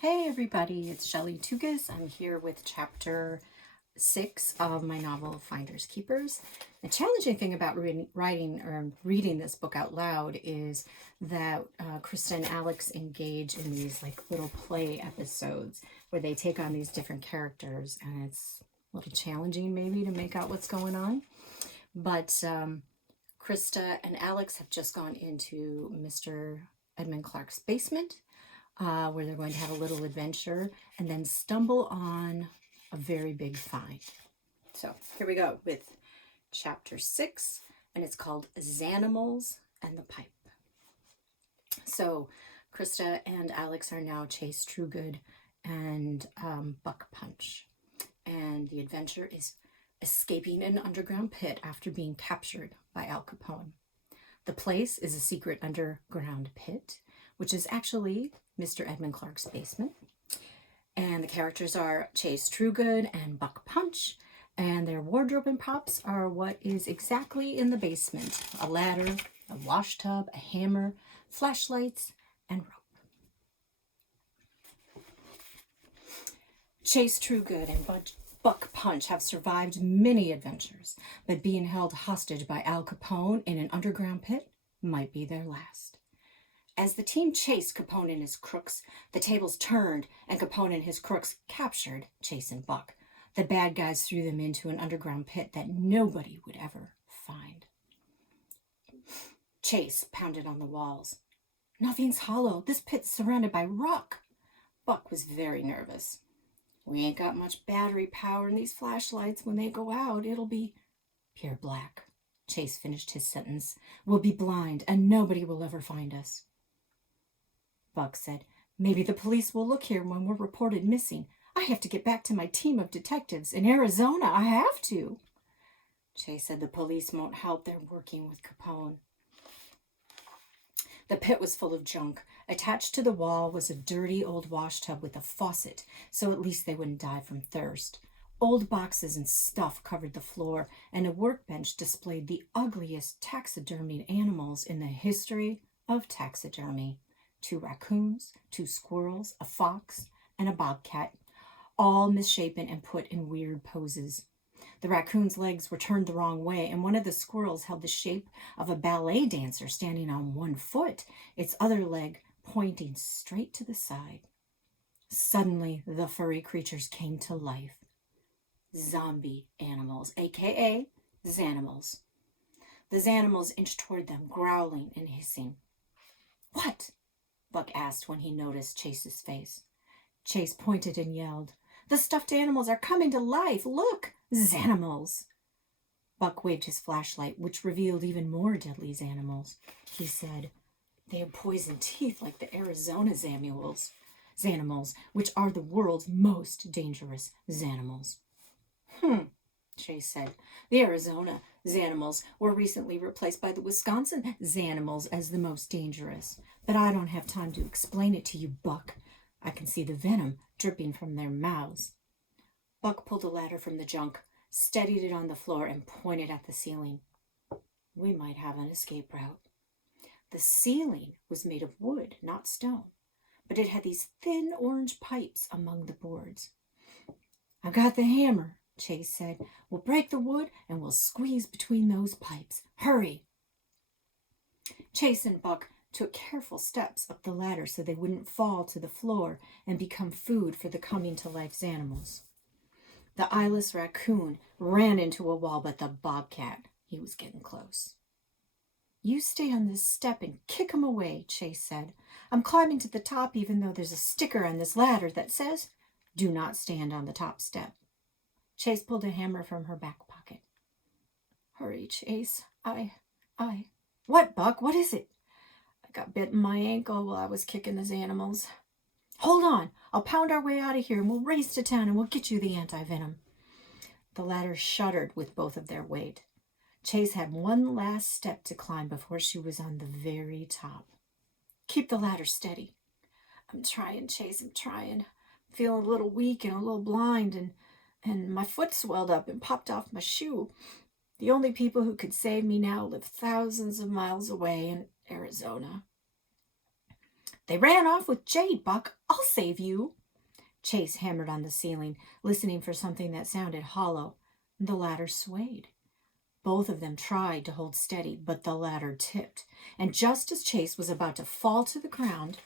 Hey everybody, it's Shelley Tugas. I'm here with chapter 6 of my novel Finders Keepers. The challenging thing about reading this book out loud is that Krista and Alex engage in these like little play episodes where they take on these different characters, and it's a little challenging maybe to make out what's going on. But Krista and Alex have just gone into Mr. Edmund Clark's basement, where they're going to have a little adventure and then stumble on a very big find. So here we go with chapter 6, and it's called Zanimals and the Pipe. So Krista and Alex are now Chase Trugood and Buck Punch, and the adventure is escaping an underground pit after being captured by Al Capone. The place is a secret underground pit, which is actually Mr. Edmund Clark's basement. And the characters are Chase Trugood and Buck Punch, and their wardrobe and props are what is exactly in the basement: a ladder, a wash tub, a hammer, flashlights, and rope. Chase Trugood and Buck Punch have survived many adventures, but being held hostage by Al Capone in an underground pit might be their last. As the team chased Capone and his crooks, the tables turned and Capone and his crooks captured Chase and Buck. The bad guys threw them into an underground pit that nobody would ever find. Chase pounded on the walls. "Nothing's hollow. This pit's surrounded by rock." Buck was very nervous. "We ain't got much battery power in these flashlights. When they go out, it'll be pure black." Chase finished his sentence. "We'll be blind and nobody will ever find us." Buck said, "Maybe the police will look here when we're reported missing. I have to get back to my team of detectives in Arizona. I have to." Chase said the police won't help. They're working with Capone. The pit was full of junk. Attached to the wall was a dirty old wash tub with a faucet, so at least they wouldn't die from thirst. Old boxes and stuff covered the floor, and a workbench displayed the ugliest taxidermied animals in the history of taxidermy: 2 raccoons, 2 squirrels, a fox, and a bobcat, all misshapen and put in weird poses. The raccoon's legs were turned the wrong way, and one of the squirrels held the shape of a ballet dancer standing on one foot, its other leg pointing straight to the side. Suddenly, the furry creatures came to life. Zombie animals, aka Zanimals. The Zanimals inched toward them, growling and hissing. "What?" Buck asked when he noticed Chase's face. Chase pointed and yelled, "The stuffed animals are coming to life! Look! Zanimals!" Buck waved his flashlight, which revealed even more deadly Zanimals. He said, "They have poisoned teeth like the Arizona Zanimals, which are the world's most dangerous Zanimals." Chase said. "The Arizona Zanimals were recently replaced by the Wisconsin Zanimals as the most dangerous. But I don't have time to explain it to you, Buck. I can see the venom dripping from their mouths." Buck pulled a ladder from the junk, steadied it on the floor, and pointed at the ceiling. "We might have an escape route." The ceiling was made of wood, not stone, but it had these thin orange pipes among the boards. "I've got the hammer," Chase said. "We'll break the wood and we'll squeeze between those pipes. Hurry!" Chase and Buck took careful steps up the ladder so they wouldn't fall to the floor and become food for the coming-to-life animals. The eyeless raccoon ran into a wall, but the bobcat, he was getting close. "You stay on this step and kick him away," Chase said. "I'm climbing to the top even though there's a sticker on this ladder that says, 'Do not stand on the top step.'" Chase pulled a hammer from her back pocket. "Hurry, Chase. What, Buck? What is it?" "I got bit in my ankle while I was kicking those animals." "Hold on. I'll pound our way out of here and we'll race to town and we'll get you the anti-venom." The ladder shuddered with both of their weight. Chase had one last step to climb before she was on the very top. "Keep the ladder steady." "I'm trying, Chase. I'm trying. I'm feeling a little weak and a little blind, and my foot swelled up and popped off my shoe. The only people who could save me now live thousands of miles away in Arizona." They ran off with Jade, Buck. I'll save you. Chase hammered on the ceiling, listening for something that sounded hollow. The ladder swayed. Both of them tried to hold steady, but the ladder tipped, and just as Chase was about to fall to the ground,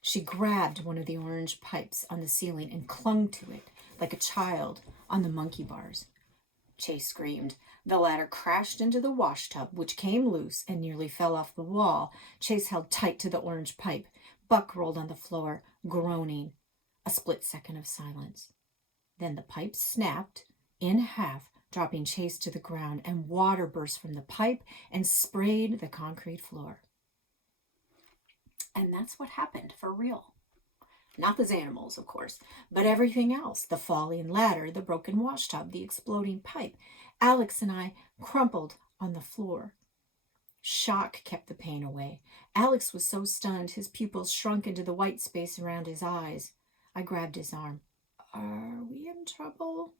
she grabbed one of the orange pipes on the ceiling and clung to it like a child on the monkey bars. Chase screamed. The ladder crashed into the washtub, which came loose and nearly fell off the wall. Chase held tight to the orange pipe. Buck rolled on the floor, groaning. A split second of silence. Then the pipe snapped in half, dropping Chase to the ground, and water burst from the pipe and sprayed the concrete floor. And that's what happened for real. Not the animals, of course, but everything else. The falling ladder, the broken washtub, the exploding pipe. Alex and I crumpled on the floor. Shock kept the pain away. Alex was so stunned, his pupils shrunk into the white space around his eyes. I grabbed his arm. Are we in trouble?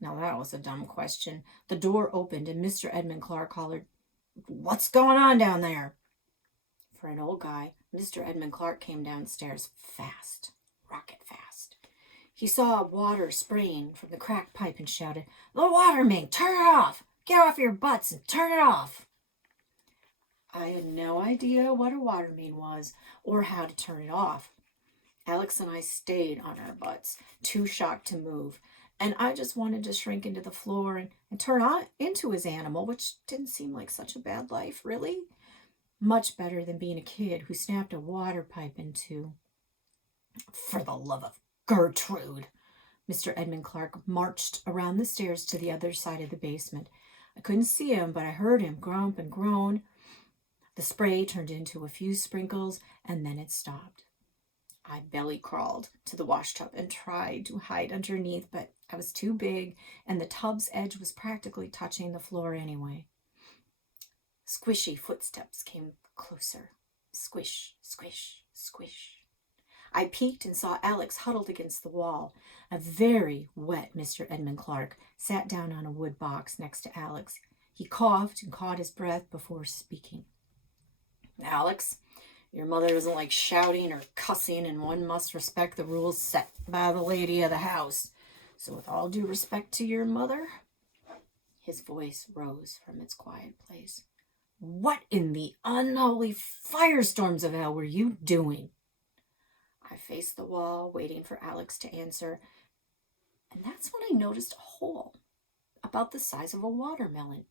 Now that was a dumb question. The door opened and Mr. Edmund Clark hollered, "What's going on down there?" For an old guy, Mr. Edmund Clark came downstairs fast, rocket fast. He saw water spraying from the cracked pipe and shouted, "The water main, turn it off! Get off your butts and turn it off!" I had no idea what a water main was or how to turn it off. Alex and I stayed on our butts, too shocked to move, and I just wanted to shrink into the floor and turn on into his animal, which didn't seem like such a bad life, really. Much better than being a kid who snapped a water pipe into. For the love of Gertrude! Mr. Edmund Clark marched around the stairs to the other side of the basement. I couldn't see him, but I heard him grump and groan. The spray turned into a few sprinkles, and then it stopped. I belly crawled to the washtub and tried to hide underneath, but I was too big, and the tub's edge was practically touching the floor anyway. Squishy footsteps came closer. Squish, squish, squish. I peeked and saw Alex huddled against the wall. A very wet Mr. Edmund Clark sat down on a wood box next to Alex. He coughed and caught his breath before speaking. "Alex, your mother doesn't like shouting or cussing, and one must respect the rules set by the lady of the house. So with all due respect to your mother," his voice rose from its quiet place, "what in the unholy firestorms of hell were you doing?" I faced the wall, waiting for Alex to answer, and that's when I noticed a hole about the size of a watermelon.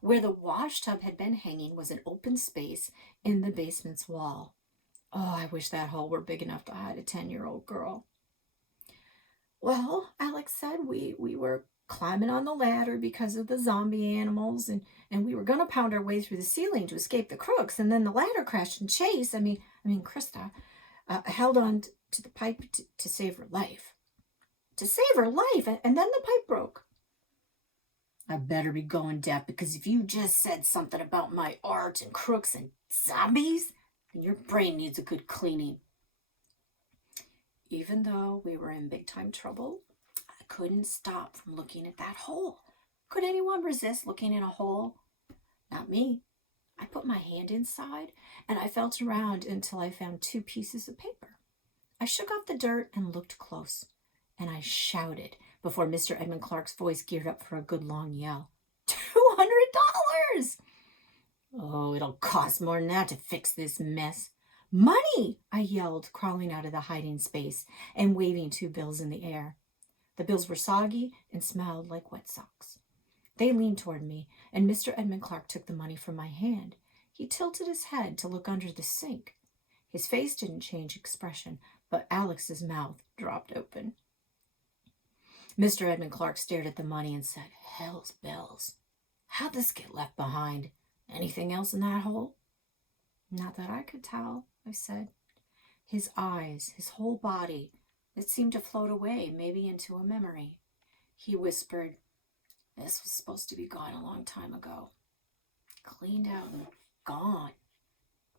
Where the washtub had been hanging was an open space in the basement's wall. Oh, I wish that hole were big enough to hide a 10-year-old girl. "Well," Alex said, we were climbing on the ladder because of the zombie animals, and we were going to pound our way through the ceiling to escape the crooks, and then the ladder crashed, and Chase, Krista, held on to the pipe to save her life. To save her life, and then the pipe broke. I better be going deaf, because if you just said something about my art and crooks and zombies, then your brain needs a good cleaning. Even though we were in big-time trouble, I couldn't stop from looking at that hole. Could anyone resist looking in a hole? Not me. I put my hand inside, and I felt around until I found 2 pieces of paper. I shook off the dirt and looked close, and I shouted before Mr. Edmund Clark's voice geared up for a good long yell. $200! Oh, it'll cost more than that to fix this mess. Money! I yelled, crawling out of the hiding space and waving 2 bills in the air. The bills were soggy and smelled like wet socks. They leaned toward me, and Mr. Edmund Clark took the money from my hand. He tilted his head to look under the sink. His face didn't change expression, but Alex's mouth dropped open. Mr. Edmund Clark stared at the money and said, "Hell's bells. How'd this get left behind? Anything else in that hole?" "Not that I could tell," I said. His eyes, his whole body, it seemed to float away, maybe into a memory. He whispered, "This was supposed to be gone a long time ago. Cleaned out and gone.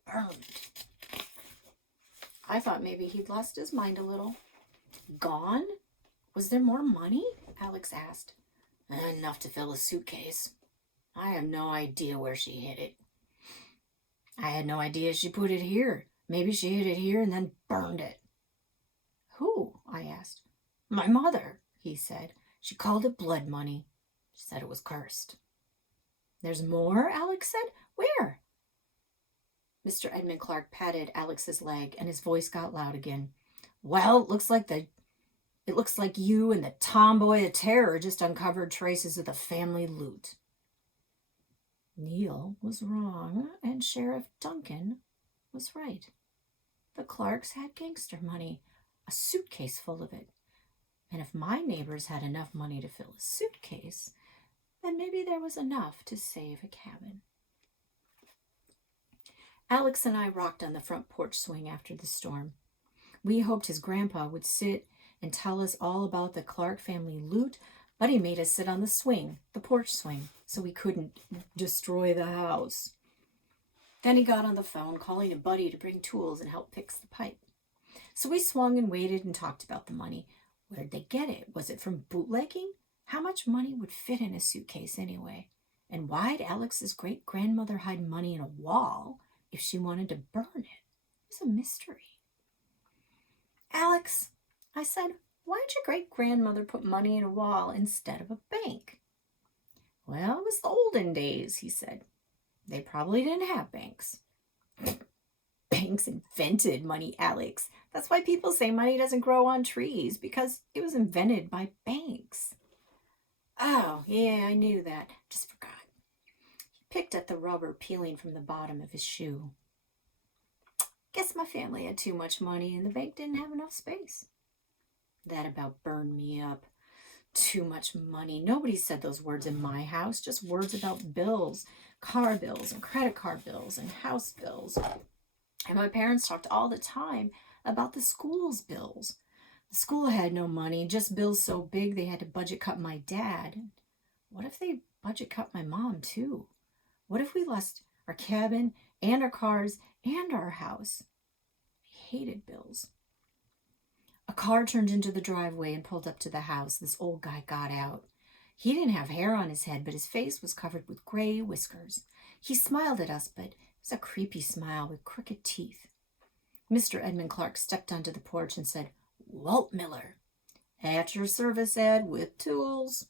Burned." I thought maybe he'd lost his mind a little. "Gone? Was there more money?" Alex asked. "Enough to fill a suitcase. I have no idea where she hid it." I had no idea she put it here. Maybe she hid it here and then burned it. Who? I asked. My mother, he said. She called it blood money. She said it was cursed. There's more? Alex said. Where? Mr. Edmund Clark patted Alex's leg, and his voice got loud again. Well, it looks like you and the tomboy of terror just uncovered traces of the family loot. Neil was wrong, and Sheriff Duncan was right. The Clarks had gangster money, a suitcase full of it. And if my neighbors had enough money to fill a suitcase, then maybe there was enough to save a cabin. Alex and I rocked on the front porch swing after the storm. We hoped his grandpa would sit and tell us all about the Clark family loot, but he made us sit on the swing, the porch swing, so we couldn't destroy the house. Then he got on the phone, calling a buddy to bring tools and help fix the pipe. So we swung and waited and talked about the money. Where'd they get it? Was it from bootlegging? How much money would fit in a suitcase anyway? And why'd Alex's great-grandmother hide money in a wall if she wanted to burn it? It was a mystery. Alex, I said, why'd your great-grandmother put money in a wall instead of a bank? Well, it was the olden days, he said. They probably didn't have banks. Banks invented money, Alex. That's why people say money doesn't grow on trees, because it was invented by banks. Oh, yeah, I knew that. Just forgot. He picked at the rubber peeling from the bottom of his shoe. Guess my family had too much money and the bank didn't have enough space. That about burned me up. Too much money. Nobody said those words in my house, just words about bills, car bills and credit card bills and house bills. And my parents talked all the time about the school's bills. The school had no money, just bills so big they had to budget cut my dad. What if they budget cut my mom too? What if we lost our cabin and our cars and our house? I hated bills. A car turned into the driveway and pulled up to the house. This old guy got out. He didn't have hair on his head, but his face was covered with gray whiskers. He smiled at us, but it was a creepy smile with crooked teeth. Mr. Edmund Clark stepped onto the porch and said, Walt Miller. At your service, Ed, with tools.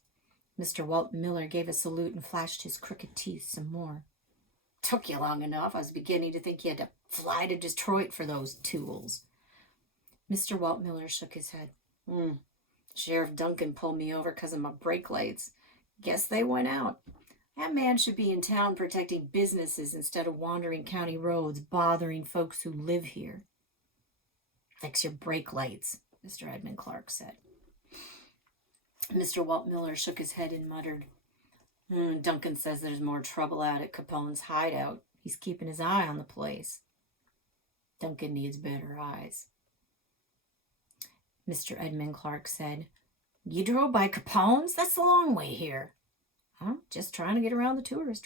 Mr. Walt Miller gave a salute and flashed his crooked teeth some more. Took you long enough. I was beginning to think you had to fly to Detroit for those tools. Mr. Walt Miller shook his head. Sheriff Duncan pulled me over because of my brake lights. Guess they went out. That man should be in town protecting businesses instead of wandering county roads, bothering folks who live here. Fix your brake lights, Mr. Edmund Clark said. Mr. Walt Miller shook his head and muttered, Duncan says there's more trouble out at Capone's hideout. He's keeping his eye on the place. Duncan needs better eyes. Mr. Edmund Clark said, You drove by Capone's? That's a long way here. I'm just trying to get around the tourist